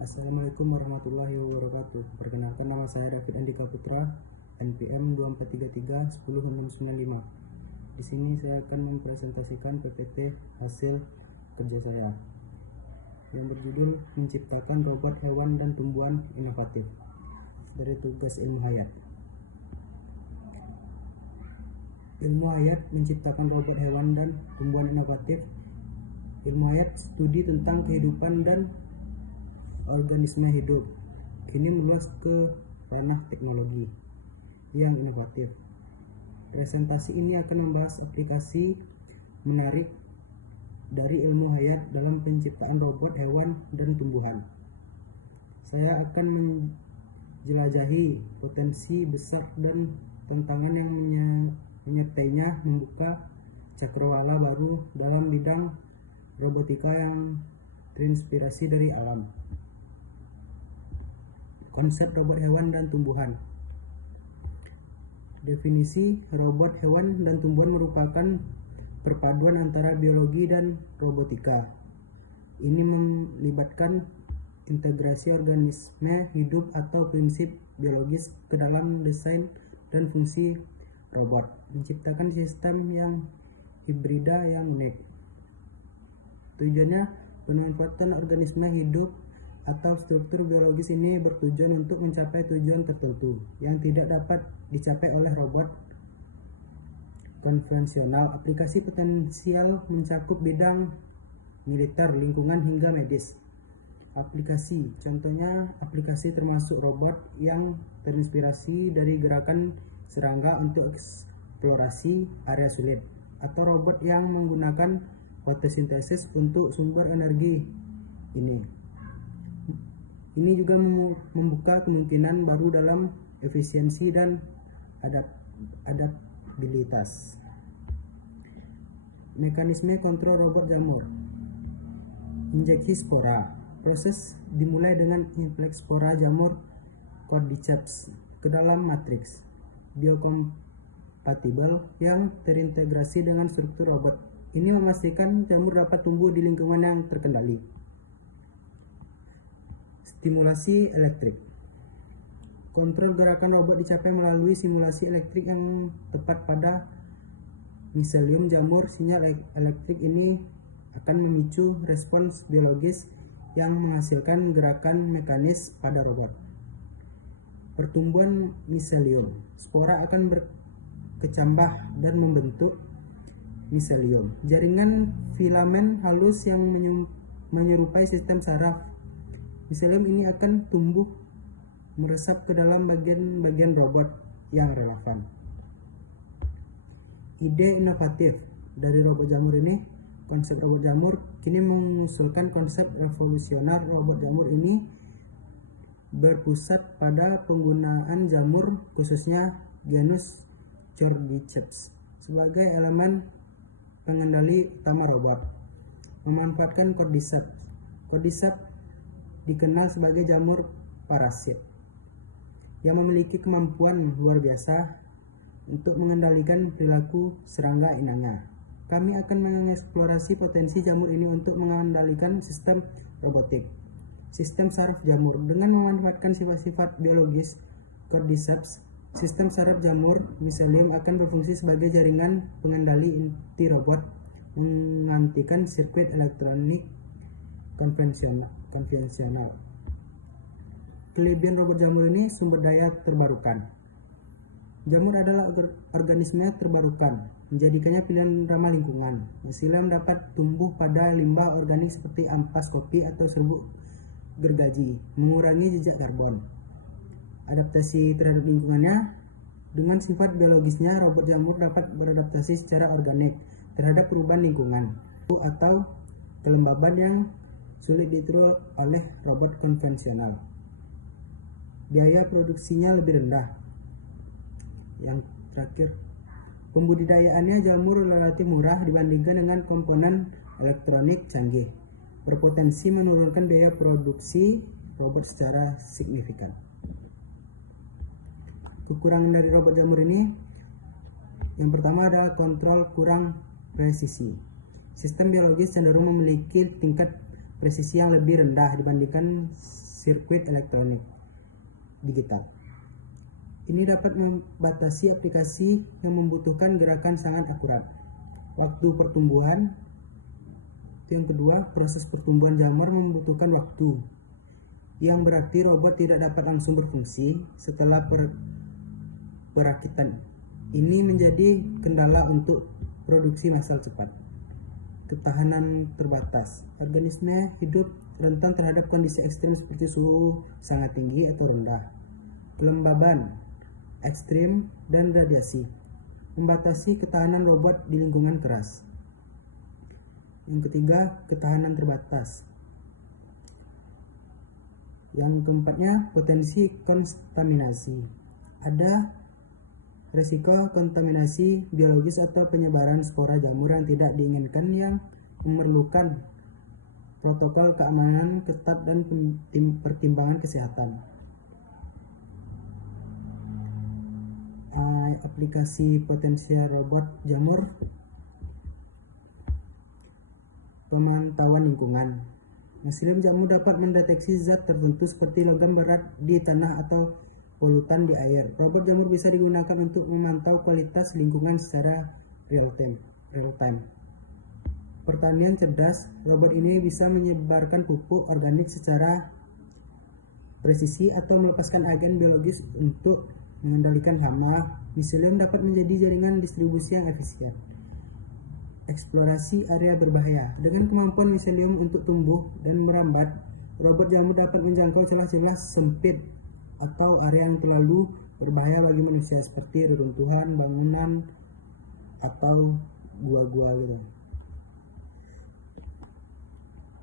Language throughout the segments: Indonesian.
Assalamualaikum warahmatullahi wabarakatuh. Perkenalkan, nama saya David Andika Putra, NPM 24331095. Di sini saya akan mempresentasikan PPT hasil kerja saya yang berjudul menciptakan robot hewan dan tumbuhan inovatif dari tugas ilmu hayat. Ilmu hayat menciptakan robot hewan dan tumbuhan inovatif. Ilmu hayat studi tentang kehidupan dan organisme hidup, kini meluas ke ranah teknologi yang inovatif. Presentasi ini akan membahas aplikasi menarik dari ilmu hayat dalam penciptaan robot hewan dan tumbuhan. Saya akan menjelajahi potensi besar dan tantangan yang menyertainya, membuka cakrawala baru dalam bidang robotika yang terinspirasi dari alam. Konsep robot hewan dan tumbuhan. Definisi robot hewan dan tumbuhan merupakan perpaduan antara biologi dan robotika. Ini melibatkan integrasi organisme hidup atau prinsip biologis ke dalam desain dan fungsi robot, menciptakan sistem yang hibrida yang unik. Tujuannya, pemanfaatan organisme hidup atau struktur biologis ini bertujuan untuk mencapai tujuan tertentu yang tidak dapat dicapai oleh robot konvensional. Aplikasi potensial mencakup bidang militer, lingkungan, hingga medis. Aplikasi, contohnya aplikasi termasuk robot yang terinspirasi dari gerakan serangga untuk eksplorasi area sulit, atau robot yang menggunakan fotosintesis untuk sumber energi. Ini juga membuka kemungkinan baru dalam efisiensi dan adaptabilitas. Mekanisme kontrol robot jamur. Injeksi spora. Proses dimulai dengan infleks spora jamur Cordyceps ke dalam matriks biokompatibel yang terintegrasi dengan struktur robot. Ini memastikan jamur dapat tumbuh di lingkungan yang terkendali. Stimulasi elektrik. Kontrol gerakan robot dicapai melalui simulasi elektrik yang tepat pada miselium jamur. Sinyal elektrik ini akan memicu respons biologis yang menghasilkan gerakan mekanis pada robot. Pertumbuhan miselium. Spora akan berkecambah dan membentuk miselium, jaringan filamen halus yang menyerupai sistem saraf. Miselium ini akan tumbuh meresap ke dalam bagian-bagian robot yang relevan. Ide inovatif dari robot jamur ini. Konsep robot jamur kini mengusulkan konsep revolusioner. Robot jamur ini berpusat pada penggunaan jamur, khususnya genus Cordyceps, sebagai elemen pengendali utama robot. Memanfaatkan Cordyceps. Cordyceps dikenal sebagai jamur parasit yang memiliki kemampuan luar biasa untuk mengendalikan perilaku serangga inangnya. Kami akan mengeksplorasi potensi jamur ini untuk mengendalikan sistem robotik. Sistem saraf jamur. Dengan memanfaatkan sifat-sifat biologis Cordyceps, sistem saraf jamur miselium akan berfungsi sebagai jaringan pengendali inti robot, menggantikan sirkuit elektronik konvensional. Kelebihan robot jamur ini sumber daya terbarukan. Jamur adalah organisme terbarukan, menjadikannya pilihan ramah lingkungan. Miselium dapat tumbuh pada limbah organik seperti ampas kopi atau serbuk gergaji, mengurangi jejak karbon. Adaptasi terhadap lingkungannya. Dengan sifat biologisnya, robot jamur dapat beradaptasi secara organik terhadap perubahan lingkungan atau kelembaban yang sulit ditiru oleh robot konvensional. Biaya produksinya lebih rendah. Yang terakhir, pembudidayaannya jamur relatif murah dibandingkan dengan komponen elektronik canggih, berpotensi menurunkan biaya produksi robot secara signifikan. Kekurangan dari robot jamur ini, yang pertama adalah kontrol kurang presisi. Sistem biologis cenderung memiliki tingkat presisi yang lebih rendah dibandingkan sirkuit elektronik digital. Ini dapat membatasi aplikasi yang membutuhkan gerakan sangat akurat. Waktu pertumbuhan. Yang kedua, proses pertumbuhan jamur membutuhkan waktu, yang berarti robot tidak dapat langsung berfungsi setelah perakitan. Ini menjadi kendala untuk produksi massal cepat. Ketahanan terbatas. Organisme hidup rentan terhadap kondisi ekstrim seperti suhu sangat tinggi atau rendah, kelembaban ekstrim, dan radiasi. Membatasi ketahanan robot di lingkungan keras. Yang ketiga, ketahanan terbatas. Yang keempatnya, potensi kontaminasi. Ada risiko kontaminasi biologis atau penyebaran spora jamur yang tidak diinginkan yang memerlukan protokol keamanan ketat dan pertimbangan kesehatan. Aplikasi potensial robot jamur. Pemantauan lingkungan. Mesin jamur dapat mendeteksi zat tertentu seperti logam berat di tanah atau polutan di air. Robot jamur bisa digunakan untuk memantau kualitas lingkungan secara real time. Pertanian cerdas. Robot ini bisa menyebarkan pupuk organik secara presisi atau melepaskan agen biologis untuk mengendalikan hama. Miselium dapat menjadi jaringan distribusi yang efisien. Eksplorasi area berbahaya. Dengan kemampuan miselium untuk tumbuh dan merambat, robot jamur dapat menjangkau celah-celah sempit atau area yang terlalu berbahaya bagi manusia seperti reruntuhan bangunan atau gua-gua gitu.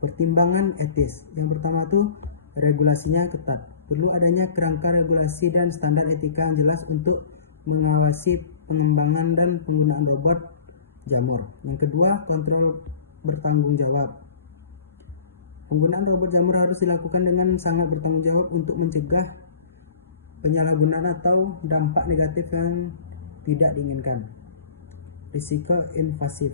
Pertimbangan etis. Yang pertama tuh regulasinya ketat. Perlu adanya kerangka regulasi dan standar etika yang jelas untuk mengawasi pengembangan dan penggunaan robot jamur. Yang kedua, kontrol bertanggung jawab. Penggunaan robot jamur harus dilakukan dengan sangat bertanggung jawab untuk mencegah penyalahgunaan atau dampak negatif yang tidak diinginkan. Risiko invasif.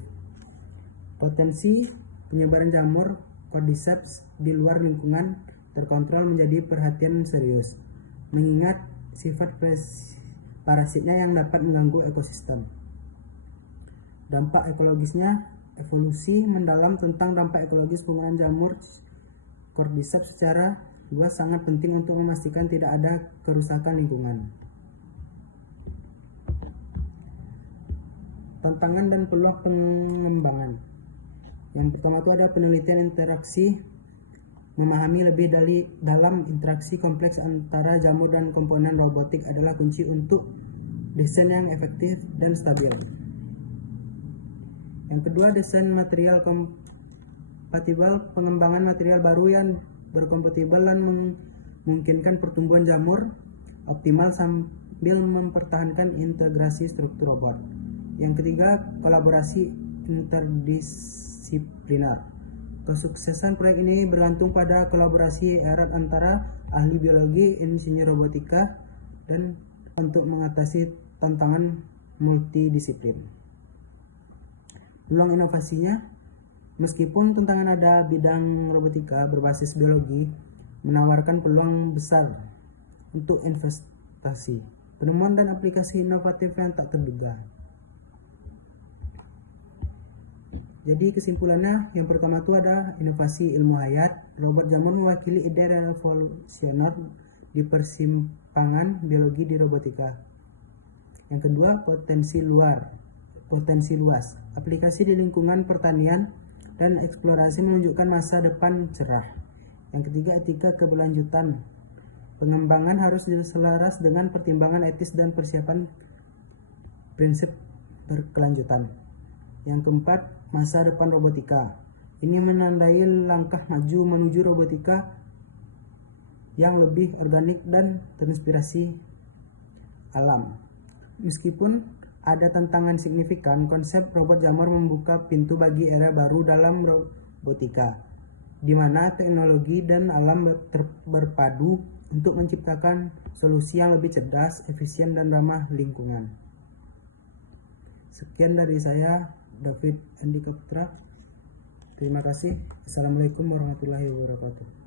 Potensi penyebaran jamur cordyceps di luar lingkungan terkontrol menjadi perhatian serius, mengingat sifat parasitnya yang dapat mengganggu ekosistem. Dampak ekologisnya. Evolusi mendalam tentang dampak ekologis penggunaan jamur cordyceps secara luas sangat penting untuk memastikan tidak ada kerusakan lingkungan. Tantangan dan peluang pengembangan. Yang pertama itu ada penelitian interaksi. Memahami lebih dalam interaksi kompleks antara jamur dan komponen robotik adalah kunci untuk desain yang efektif dan stabil. Yang kedua, desain material kompatibel. Pengembangan material baru yang berkompatibel dan memungkinkan pertumbuhan jamur optimal sambil mempertahankan integrasi struktur robot. Yang ketiga, kolaborasi interdisipliner. Kesuksesan proyek ini bergantung pada kolaborasi erat antara ahli biologi, insinyur robotika, dan untuk mengatasi tantangan multidisiplin. Peluang inovasinya. Meskipun tantangan ada, bidang robotika berbasis biologi menawarkan peluang besar untuk investasi, penemuan dan aplikasi inovatif yang tak terduga. Jadi kesimpulannya, yang pertama itu ada inovasi ilmu hayat. Robot jamur mewakili ide revolusioner di persimpangan biologi di robotika. Yang kedua, potensi luas. Aplikasi di lingkungan pertanian dan eksplorasi menunjukkan masa depan cerah. Yang ketiga, etika keberlanjutan. Pengembangan harus selaras dengan pertimbangan etis dan persiapan prinsip berkelanjutan. Yang keempat, masa depan robotika. Ini menandai langkah maju menuju robotika yang lebih organik dan terinspirasi alam. Meskipun ada tantangan signifikan, konsep robot jamur membuka pintu bagi era baru dalam robotika, di mana teknologi dan alam berpadu untuk menciptakan solusi yang lebih cerdas, efisien, dan ramah lingkungan. Sekian dari saya, David Andika Putra. Terima kasih. Assalamualaikum warahmatullahi wabarakatuh.